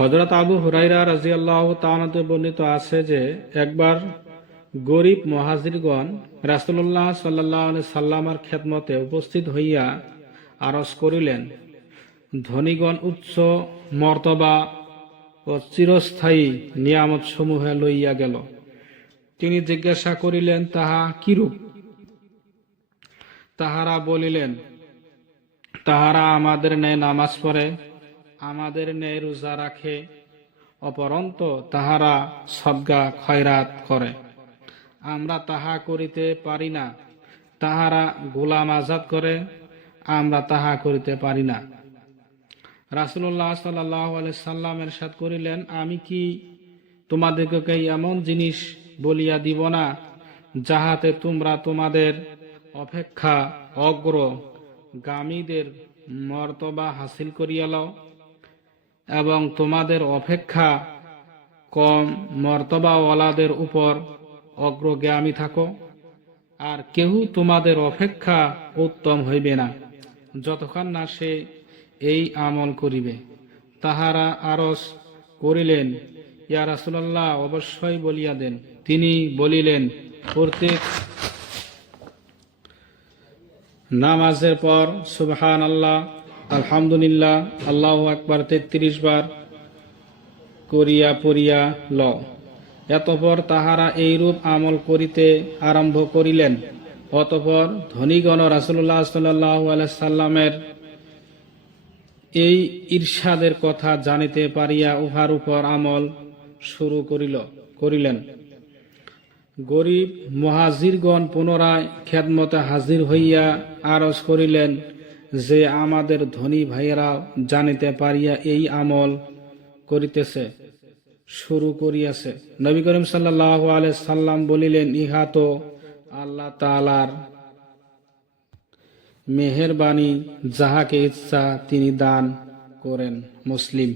হযরত আবু হুরায়রা রাদিয়াল্লাহু তাআলা হতে বর্ণিত আছে যে একবার গরিব মুহাজিরগণ রাসূলুল্লাহ সাল্লাল্লাহু আলাইহি সাল্লামের খেদমতে উপস্থিত হইয়া আরজ করিলেন। ধনীগণ উচ্চ মর্তবা ও চিরস্থায়ী নিয়ামত সমূহে লইয়া গেল। তিনি জিজ্ঞাসা করিলেন, তাহা কিরূপ? তাহারা বলিলেন, তাহারা আমাদের ন্যায় নামাজ পড়ে, আমাদের ন্যায় রোজা রাখে, অপরন্ত তাহারা সদকা খয়রাত করে, আমরা তাহা করিতে পারি না। তাহারা গোলাম আজাদ করে, আমরা তাহা করিতে পারি না। রাসূলুল্লাহ সাল্লাল্লাহু আলাইহি সাল্লাম ইরশাদ করিলেন, আমি কি তোমাদেরকে এমন জিনিস বলিয়া দিব না, যাহাতে তোমরা তোমাদের অপেক্ষা অগ্রগামীদের মর্তবা হাসিল করিয়া লও এবং তোমাদের অপেক্ষা কম মর্তবাওয়ালাদের উপর অগ্রগামী থাকো। আর কেহ তোমাদের অপেক্ষা উত্তম হইবে না, যতক্ষণ না সে এই আমল করিবে। তাহারা আরজ করিলেন, ইয়া রাসূলুল্লাহ, অবশ্যই বলিয়া দেন। তিনি বলিলেন, প্রত্যেক নামাজের পর সুবহানাল্লাহ, আলহামদুলিল্লাহ, আল্লাহু আকবার 33 বার করিয়া পড়িয়া লও। এতপর তাহারা এইরূপ আমল করিতে আরম্ভ করিলেন। অতঃপর ধনীগণ রাসূলুল্লাহ সাল্লাল্লাহু আলাইহি সাল্লামের এই ইরশাদের কথা জানিতে পারিয়া উহার উপর আমল শুরু করিলেন। গরিব মুহাজিরগণ পুনরায় খেদমতে হাজির হইয়া আরজ করিলেন যে আমাদের ধনী ভাইয়েরা জানিতে পারিয়া এই আমল করিতেছে, শুরু করিয়াছে। নবী করিম সাল্লাল্লাহু আলাইহি সাল্লাম বলিলেন, ইহা তো আল্লাহ তাআলার মেহেরবানি, যাহাকে ইচ্ছা তিনি দান করেন। মুসলিম।